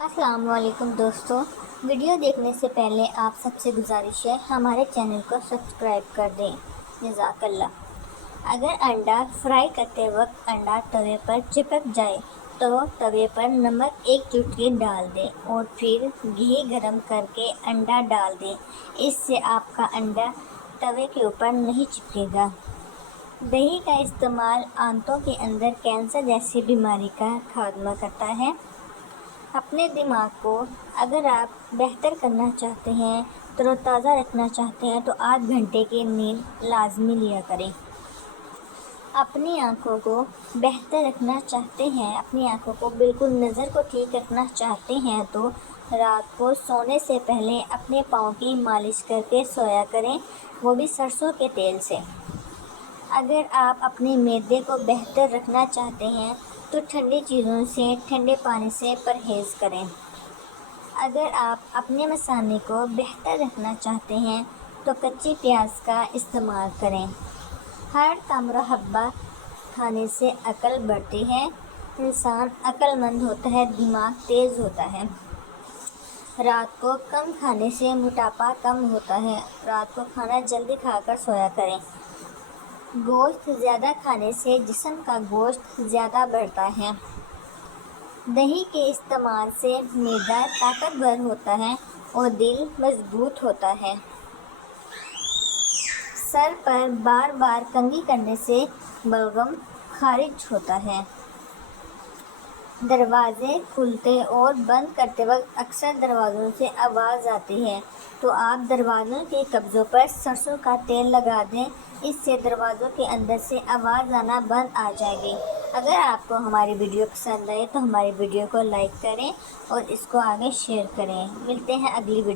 السلام علیکم دوستوں، ویڈیو دیکھنے سے پہلے آپ سب سے گزارش ہے ہمارے چینل کو سبسکرائب کر دیں، جزاک اللہ۔ اگر انڈا فرائی کرتے وقت انڈا توے پر چپک جائے تو توے پر نمک 1 چٹکی ڈال دیں اور پھر گھی گرم کر کے انڈا ڈال دیں۔ اس سے آپ کا انڈا توے کے اوپر نہیں چپکے گا۔ دہی کا استعمال آنتوں کے اندر کینسر جیسی بیماری کا خاتمہ کرتا ہے۔ اپنے دماغ کو اگر آپ بہتر کرنا چاہتے ہیں، تر و تازہ رکھنا چاہتے ہیں تو 8 گھنٹے کی نیند لازمی لیا کریں۔ اپنی آنکھوں کو بہتر رکھنا چاہتے ہیں، اپنی آنکھوں کو بالکل نظر کو ٹھیک رکھنا چاہتے ہیں تو رات کو سونے سے پہلے اپنے پاؤں کی مالش کر کے سویا کریں، وہ بھی سرسوں کے تیل سے۔ اگر آپ اپنے معدے کو بہتر رکھنا چاہتے ہیں تو ٹھنڈی چیزوں سے، ٹھنڈے پانی سے پرہیز کریں۔ اگر آپ اپنے مثانے کو بہتر رکھنا چاہتے ہیں تو کچی پیاز کا استعمال کریں۔ ہر کا مربع کھانے سے عقل بڑھتی ہے، انسان عقل مند ہوتا ہے، دماغ تیز ہوتا ہے۔ رات کو کم کھانے سے موٹاپا کم ہوتا ہے۔ رات کو کھانا جلدی کھا کر سویا کریں۔ گوشت زیادہ کھانے سے جسم کا گوشت زیادہ بڑھتا ہے۔ دہی کے استعمال سے معدہ طاقتور ہوتا ہے اور دل مضبوط ہوتا ہے۔ سر پر بار بار کنگھی کرنے سے بلغم خارج ہوتا ہے۔ دروازے کھولتے اور بند کرتے وقت اکثر دروازوں سے آواز آتی ہے تو آپ دروازوں کے قبضوں پر سرسوں کا تیل لگا دیں، اس سے دروازوں کے اندر سے آواز آنا بند آ جائے گی۔ اگر آپ کو ہماری ویڈیو پسند آئے تو ہماری ویڈیو کو لائک کریں اور اس کو آگے شیئر کریں۔ ملتے ہیں اگلی ویڈیو